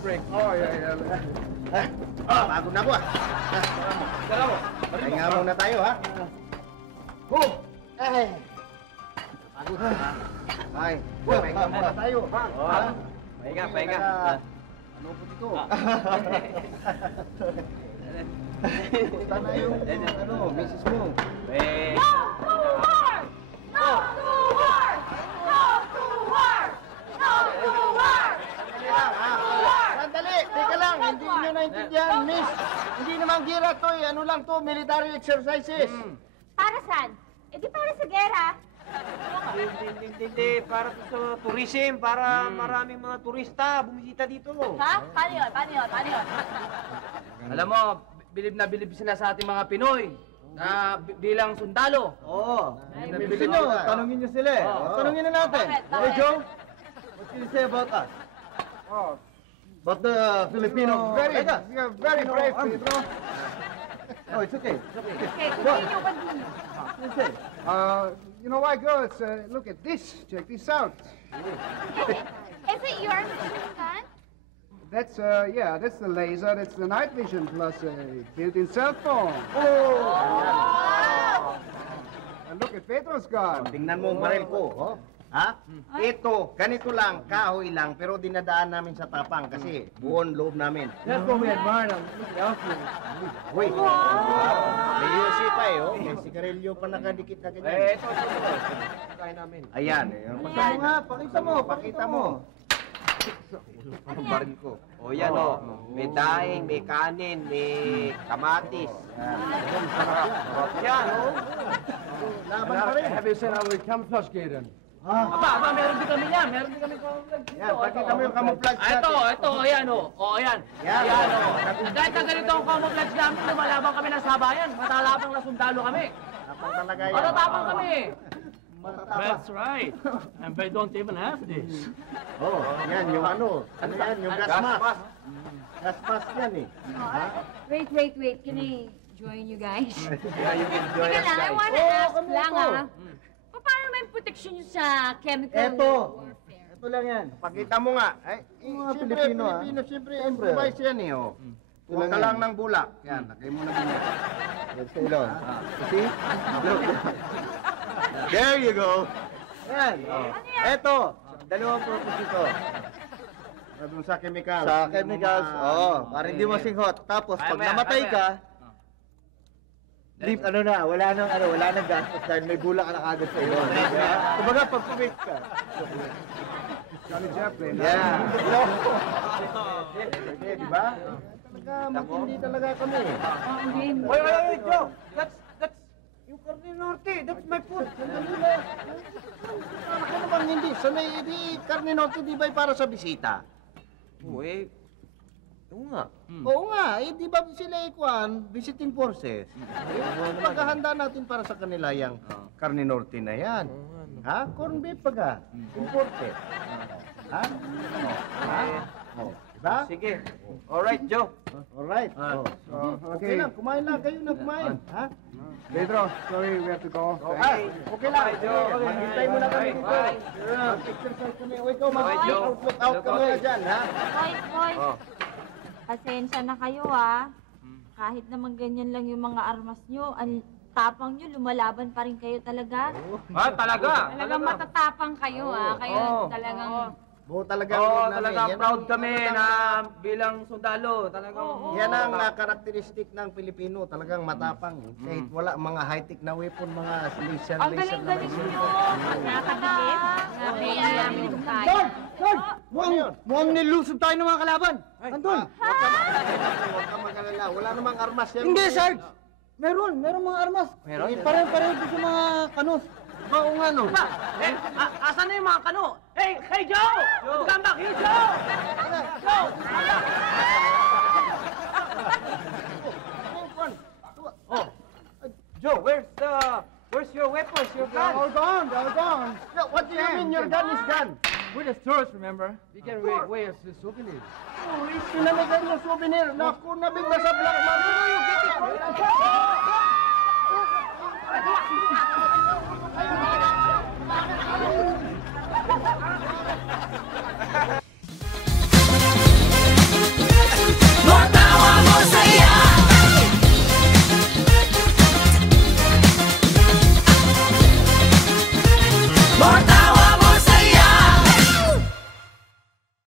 break. Oh, yeah. Pagod na ako Tara mo. Pahinga muna tayo, ha? Ay. Pagod na. Ay. Pahinga muna tayo, ha? Pahinga. Ano po dito? Punta na yung, misis mo. Sandali, teka lang, hindi nyo naintindihan, miss. Hindi naman gira to eh. Ano lang to, military exercises. Para saan? Eh di para sa gera. Hindi. Para sa tourism, para maraming mga turista bumisita dito. Ha? Paano yun? Alam mo, bilib na bilib sila sa ating mga Pinoy na bilang sundalo. Oo. Bilib nyo, Tanungin nyo sila eh. Tanungin na natin. Bakit? Hey, Joe, what can you say about us? Oh, About the Filipino... you're very brave, Pedro. Oh, it's okay. Okay, continue. What can you say? You know why, girls? Look at this. Check this out. Is it your machine gun? That's the laser. That's the night vision plus a built-in cell phone. And look at Pedro's gun. Tingnan mo ang baril ko, oh. Ha? Ito, ganito lang, kahoy lang, pero dinadaan namin sa tapang kasi buon loob namin. That's what we admire them. Look at Uy! May UC pa eh, oh. May sigarilyo pa nakadikit na ganyan. ito. Kaya namin. Ayan, eh. Pakita mo nga, pakita mo. Ang baril ko. O yan o. May daing, may kanin, may kamatis. Yan o. Laban pa rin. Have you seen our camouflage gear? Ah, Meron din kami yan. Meron din kami camouflage. yan, pakita mo yung camouflage natin. Ito, ayan o. Ayan. Yan. Ayan o. Kahit na ganito ang camouflage namin, lumalaban kami ng sabayan. Matalapang na sundalo kami. Tapang talaga yan. Matatapang kami. That's right. And they don't even have this. Oh, yan, yung ano. Ano yan, yung gas mask. Gas mask yan eh. Wait. Can I join you guys? Yeah, you enjoy Teka us, lang, I guys. wanna ask kami lang ito. Paano may protection nyo sa chemical Eto. warfare? Ito lang yan. Pakita mo nga. Ay, Mga siyempre, Pilipino, siyempre, improvise yan eh, oh. Huwag ka lang ng bulak. Yan, lagay mo na ganyan. Sa ilon. See? There you go. Yan. Eto, dalawang purpose ito. Doon sa chemical. Sa chemicals, para hindi mo singhot. Tapos, pag namatay ka, wala nang gastos dahil may bulak ka na kagad sa ilon. Kumbaga, pag pumik ka. Johnny Joplin. Yeah. Sige, di ba? Talaga, matindi talaga kami. Wait, Joe. That's yung Carne Norte. That's my food. Ano bang hindi? Sanay, di, Carne Norte, di ba para sa bisita? Oo nga. Oo nga, di ba sila ikuan, visiting forces? Paghahanda natin para sa kanila yung Carne Norte na yan. Ha? Corn beef pa ka? Imported. Ha? Diba? Sige. Alright, Joe. Alright. Okay lang, kumain lang kayo na kumain. Ha? Pedro, sorry, we have to go. Okay lang. Bye, Joe. Maghintay mo na kami dito. Bye. Exercise kami. O ikaw, Bye, Joe. mag-look out ka muna dyan, ha? Boys, pasensya na kayo Kahit naman ganyan lang yung mga armas nyo, ang tapang nyo, lumalaban pa rin kayo talaga. Talaga? Talagang matatapang kayo Kayo talagang... Oo, talagang Talagang proud kami na bilang sundalo. Talagang... Yan ang karakteristik ng Pilipino, talagang matapang. Kahit wala mga high-tech na weapon, mga laser Ang na galing-galing machine. nyo! Nakakabilib! Mukhang nilusog tayo ng mga kalaban. Andun! Huwag ka mag-alala, wala namang armas yan. Hindi, Sarge. Meron mga armas. Meron? Pareho sa mga kanus. Oo nga, no? Asan na yung mga kano? Hey, Joe! Come back here, Joe! Joe! Joe, where's your weapons, your They're all gun? gone. What do you mean your gun is gone? We're the tourists, remember? We can wear the souvenirs. Pinalagan yung souvenir. Naku, nabigla sa black market. Where you get it?